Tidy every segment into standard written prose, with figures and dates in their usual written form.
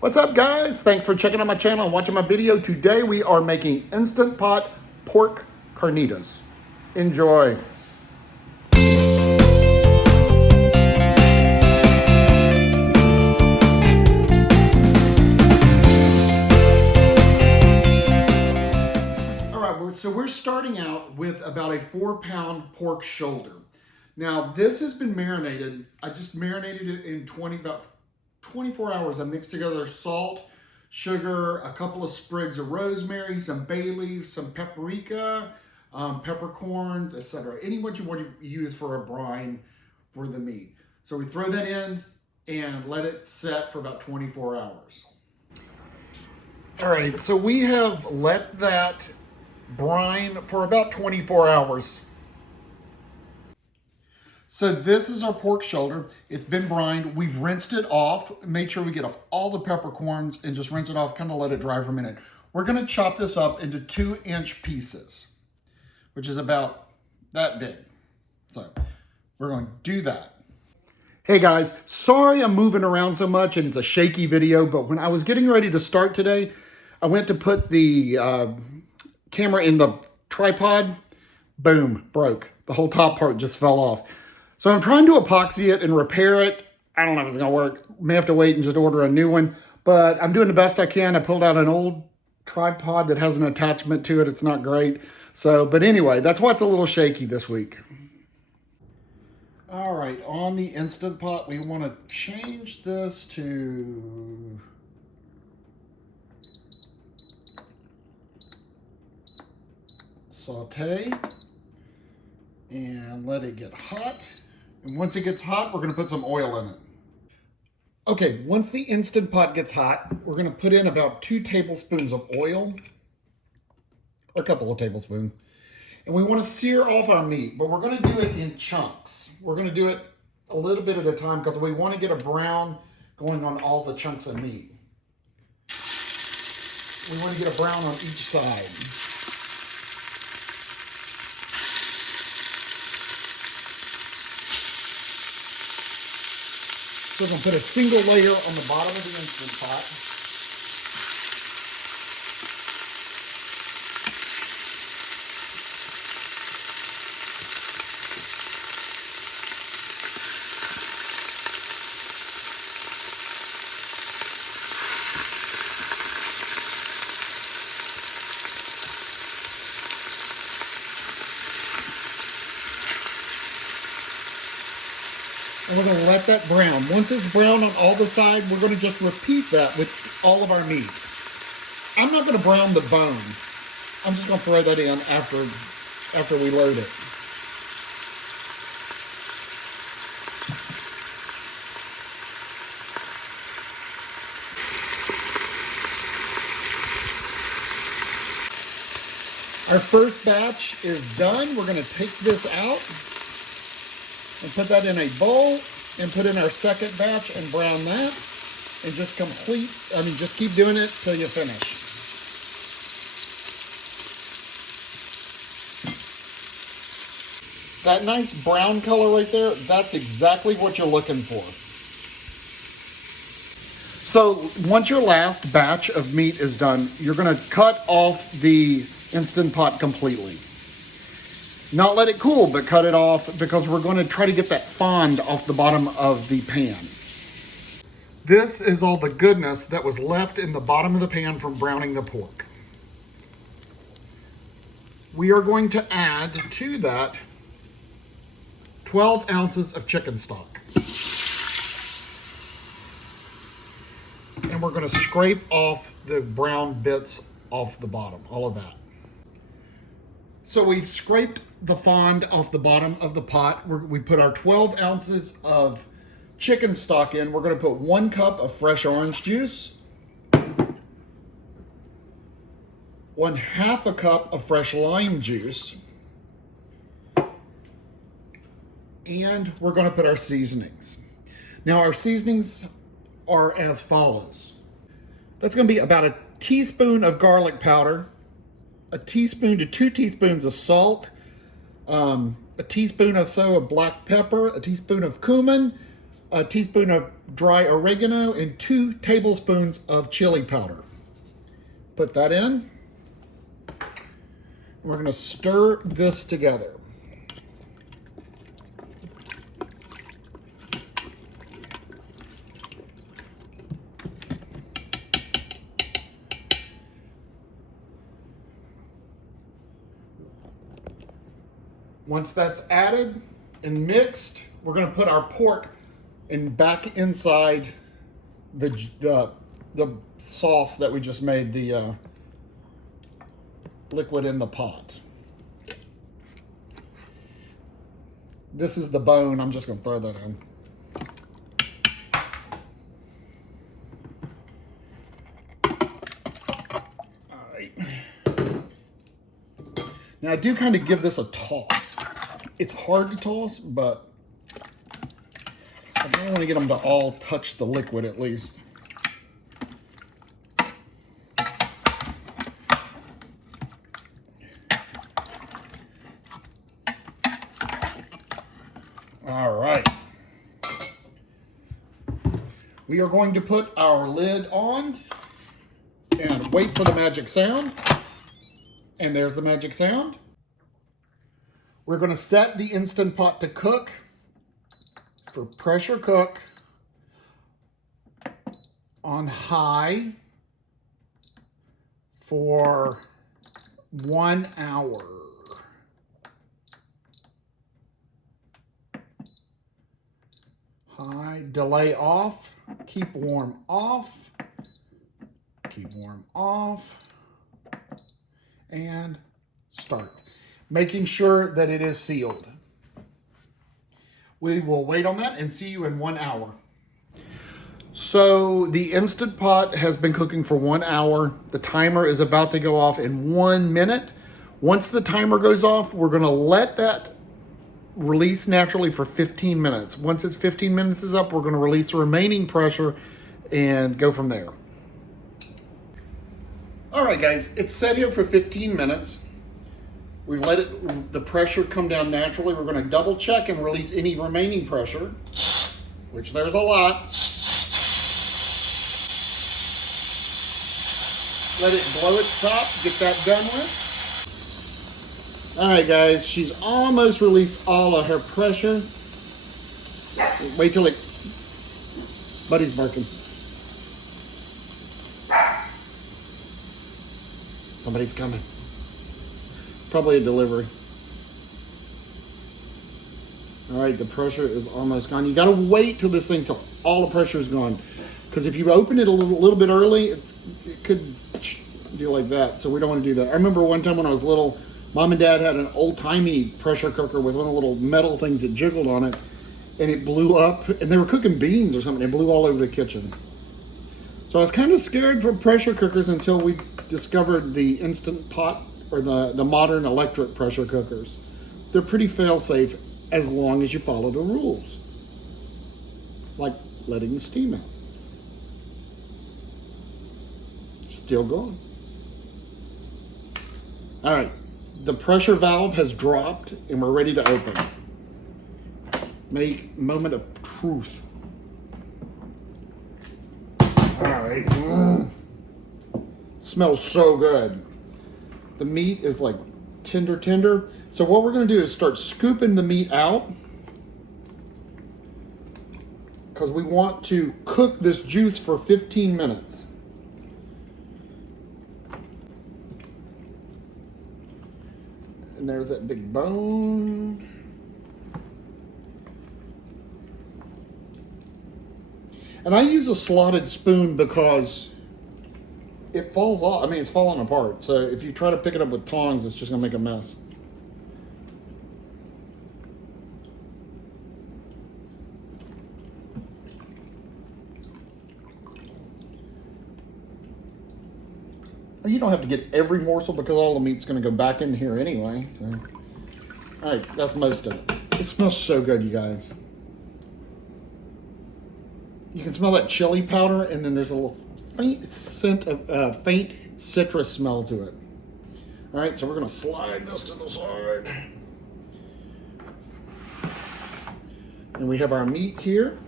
What's up, guys? Thanks for checking out my channel and watching my video. Today we are making Instant Pot pork carnitas. Enjoy. All right, so we're starting out with about a 4-pound pork shoulder. Now this has been marinated. I just marinated it in about 24 hours. I mixed together salt, sugar, a couple of sprigs of rosemary, some bay leaves, some paprika, peppercorns, etc. Any what you want to use for a brine for the meat. So we throw that in and let it set for about 24 hours. All right, so we have let that brine for about 24 hours. So this is our pork shoulder. It's been brined. We've rinsed it off, made sure we get off all the peppercorns and just rinse it off, kind of let it dry for a minute. We're gonna chop this up into 2-inch pieces, which is about that big. So we're going to do that. Hey guys, sorry I'm moving around so much and it's a shaky video, but when I was getting ready to start today, I went to put the camera in the tripod, boom, broke. The whole top part just fell off. So I'm trying to epoxy it and repair it. I don't know if it's gonna work. May have to wait and just order a new one, but I'm doing the best I can. I pulled out an old tripod that has an attachment to it. It's not great. So, but anyway, that's why it's a little shaky this week. All right, on the Instant Pot, we wanna change this to sauté and let it get hot. And once it gets hot, we're gonna put some oil in it. Okay, once the Instant Pot gets hot, we're gonna put in about 2 tablespoons of oil, or a couple of tablespoons. And we wanna sear off our meat, but we're gonna do it in chunks. We're gonna do it a little bit at a time because we wanna get a brown going on all the chunks of meat. We wanna get a brown on each side. So we're going to put a single layer on the bottom of the Instant Pot. And we're going to let that brown. Once it's brown on all the sides, we're going to just repeat that with all of our meat. I'm not going to brown the bone. I'm just going to throw that in after we load it. Our first batch is done. We're going to take this out and put that in a bowl and put in our second batch and brown that and just just keep doing it till you finish. That nice brown color right there, that's exactly what you're looking for. So once your last batch of meat is done, you're gonna cut off the Instant Pot completely. Not let it cool, but cut it off because we're going to try to get that fond off the bottom of the pan. This is all the goodness that was left in the bottom of the pan from browning the pork. We are going to add to that 12 ounces of chicken stock. And we're going to scrape off the brown bits off the bottom, all of that. So we've scraped the fond off the bottom of the pot. We put our 12 ounces of chicken stock in. We're going to put 1 cup of fresh orange juice, 1/2 cup of fresh lime juice, and we're going to put our seasonings. Now our seasonings are as follows. That's going to be about a teaspoon of garlic powder, a teaspoon to 2 teaspoons of salt, a teaspoon or so of black pepper, a teaspoon of cumin, a teaspoon of dry oregano, and 2 tablespoons of chili powder. Put that in. We're going to stir this together. Once that's added and mixed, we're going to put our pork back inside the sauce that we just made, the liquid in the pot. This is the bone. I'm just going to throw that in. All right. Now I do kind of give this a toss. It's hard to toss, but I don't want to get them to all touch the liquid at least. All right. We are going to put our lid on and wait for the magic sound. And there's the magic sound. We're going to set the Instant Pot to cook for pressure cook on high for 1 hour. High, delay off, keep warm off, keep warm off, and start. Making sure that it is sealed. We will wait on that and see you in 1 hour. So the Instant Pot has been cooking for 1 hour. The timer is about to go off in 1 minute. Once the timer goes off, we're gonna let that release naturally for 15 minutes. Once it's 15 minutes is up, we're gonna release the remaining pressure and go from there. All right, guys, it's set here for 15 minutes. We've let the pressure come down naturally. We're going to double check and release any remaining pressure, which there's a lot. Let it blow its top, get that done with. All right, guys, she's almost released all of her pressure. Wait till Buddy's barking. Somebody's coming. Probably a delivery. All right, the pressure is almost gone. You gotta wait till this thing, till all the pressure is gone. Because if you open it a little bit early, it could do like that. So we don't want to do that. I remember one time when I was little, Mom and Dad had an old-timey pressure cooker with one of the little metal things that jiggled on it, and it blew up, and they were cooking beans or something. It blew all over the kitchen. So I was kind of scared for pressure cookers until we discovered the Instant Pot, or the modern electric pressure cookers. They're pretty fail-safe as long as you follow the rules. Like letting the steam out. Still going. All right, the pressure valve has dropped and we're ready to open. Make moment of truth. All right. Smells so good. The meat is like tender. So what we're gonna do is start scooping the meat out, because we want to cook this juice for 15 minutes. And there's that big bone. And I use a slotted spoon because it falls off. I mean, it's falling apart. So if you try to pick it up with tongs, it's just gonna make a mess. You don't have to get every morsel because all the meat's gonna go back in here anyway, so. All right, that's most of it. It smells so good, you guys. You can smell that chili powder, and then there's a little faint scent of faint citrus smell to it. All right, so we're gonna slide this to the side. And we have our meat here.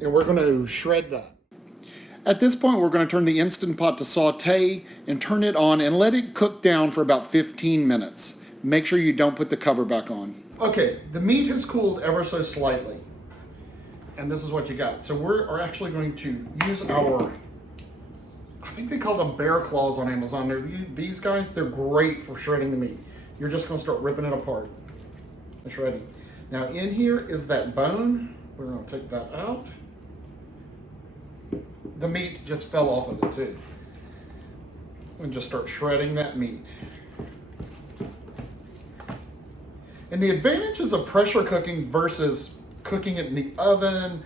and we're going to shred that. At this point, we're going to turn the Instant Pot to saute and turn it on and let it cook down for about 15 minutes. Make sure you don't put the cover back on. Okay, the meat has cooled ever so slightly. And this is what you got. So we're actually going to use our, I think they call them bear claws on Amazon. These guys, they're great for shredding the meat. You're just going to start ripping it apart and shredding. Now in here is that bone. We're going to take that out. The meat just fell off of it too. And just start shredding that meat. And the advantages of pressure cooking versus cooking it in the oven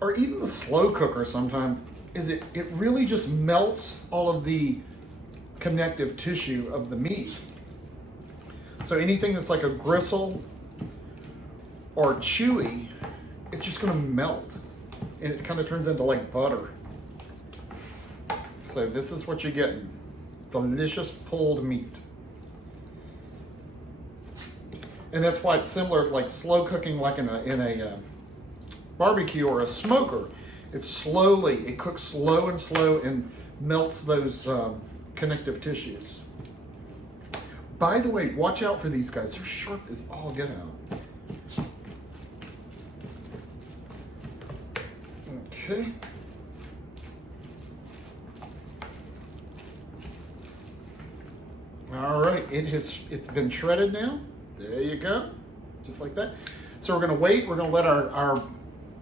or even the slow cooker sometimes is it really just melts all of the connective tissue of the meat. So anything that's like a gristle or chewy, it's just going to melt and it kind of turns into like butter. So this is what you're getting. Delicious pulled meat. And that's why it's similar, like slow cooking, like in a barbecue or a smoker. It cooks slow and melts those connective tissues. By the way, watch out for these guys. They're sharp as all get out. Okay. All right, it's been shredded now. There you go, just like that. So we're gonna wait, we're gonna let our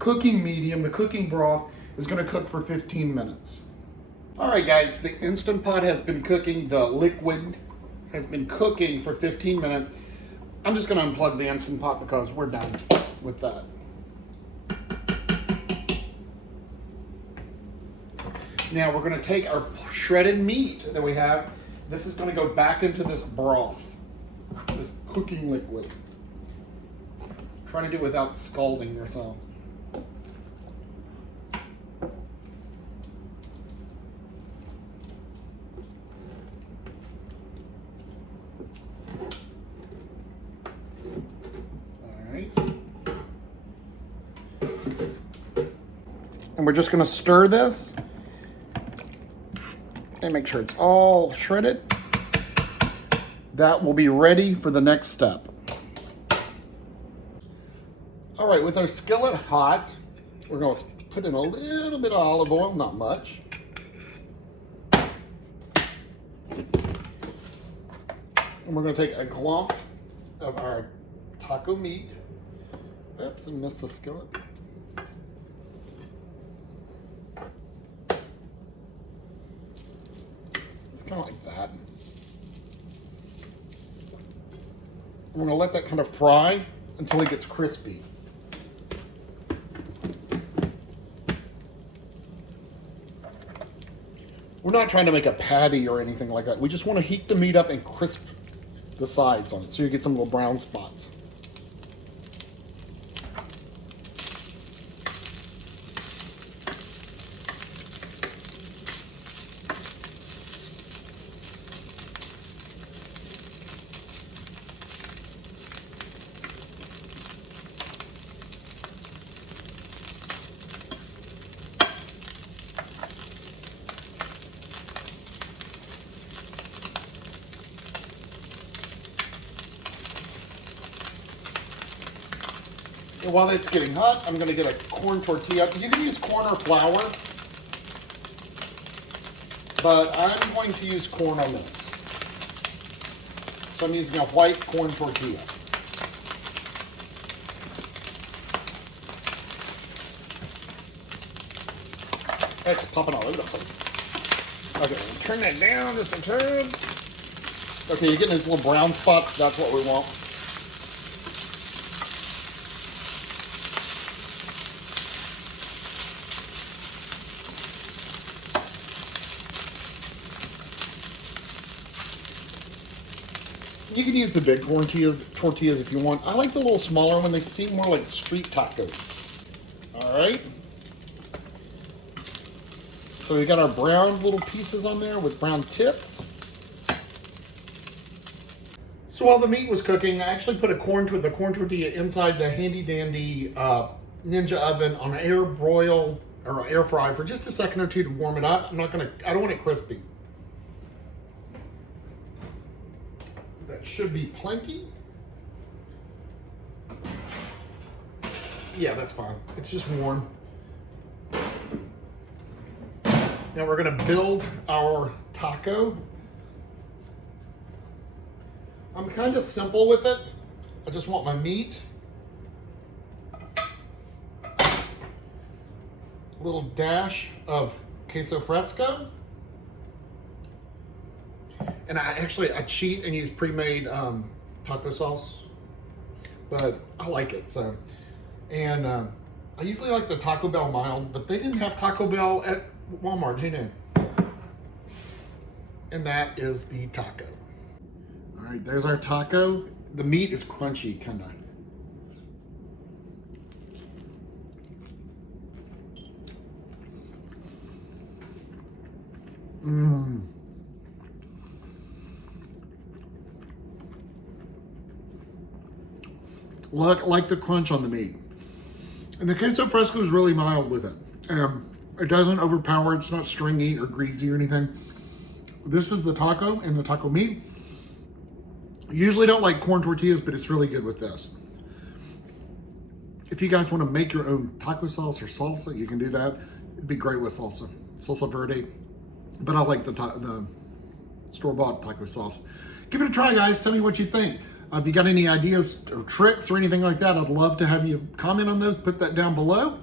cooking medium, the cooking broth, is gonna cook for 15 minutes. All right guys, the Instant Pot has been cooking, the liquid has been cooking for 15 minutes. I'm just gonna unplug the Instant Pot because we're done with that. Now we're gonna take our shredded meat that we have. This is gonna go back into this broth, this cooking liquid. Try to do it without scalding yourself. All right. And we're just gonna stir this and make sure it's all shredded. That will be ready for the next step. All right, with our skillet hot, we're going to put in a little bit of olive oil, not much. And we're going to take a glump of our taco meat. Oops, I missed the skillet. It's kind of like that. I'm going to let that kind of fry until it gets crispy. We're not trying to make a patty or anything like that. We just want to heat the meat up and crisp the sides on it so you get some little brown spots. And while it's getting hot, I'm going to get a corn tortilla. You can use corn or flour, but I'm going to use corn on this. So I'm using a white corn tortilla. It's popping all over the place. Okay, turn that down just a turn. Okay, you're getting these little brown spots. That's what we want. You can use the big tortillas if you want. I like the little smaller one. They seem more like street tacos. All right. So we got our brown little pieces on there with brown tips. So while the meat was cooking, I actually put the corn tortilla inside the handy dandy Ninja oven on an air broil or air fry for just a second or two to warm it up. I don't want it crispy. That should be plenty. Yeah, that's fine. It's just warm. Now we're gonna build our taco. I'm kind of simple with it. I just want my meat. A little dash of queso fresco. And I cheat and use pre-made taco sauce, but I like it, so. And I usually like the Taco Bell mild, but they didn't have Taco Bell at Walmart, who knew? And that is the taco. All right, there's our taco. The meat is crunchy, kind of. Like the crunch on the meat. And the queso fresco is really mild with it. It doesn't overpower, it's not stringy or greasy or anything. This is the taco and the taco meat. Usually don't like corn tortillas, but it's really good with this. If you guys want to make your own taco sauce or salsa, you can do that. It'd be great with salsa verde. But I like the store-bought taco sauce. Give it a try, guys. Tell me what you think. If you got any ideas or tricks or anything like that, I'd love to have you comment on those. Put that down below.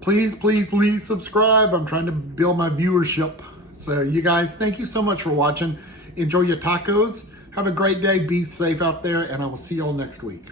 Please, please, please subscribe. I'm trying to build my viewership. So you guys, thank you so much for watching. Enjoy your tacos. Have a great day. Be safe out there, and I will see y'all next week.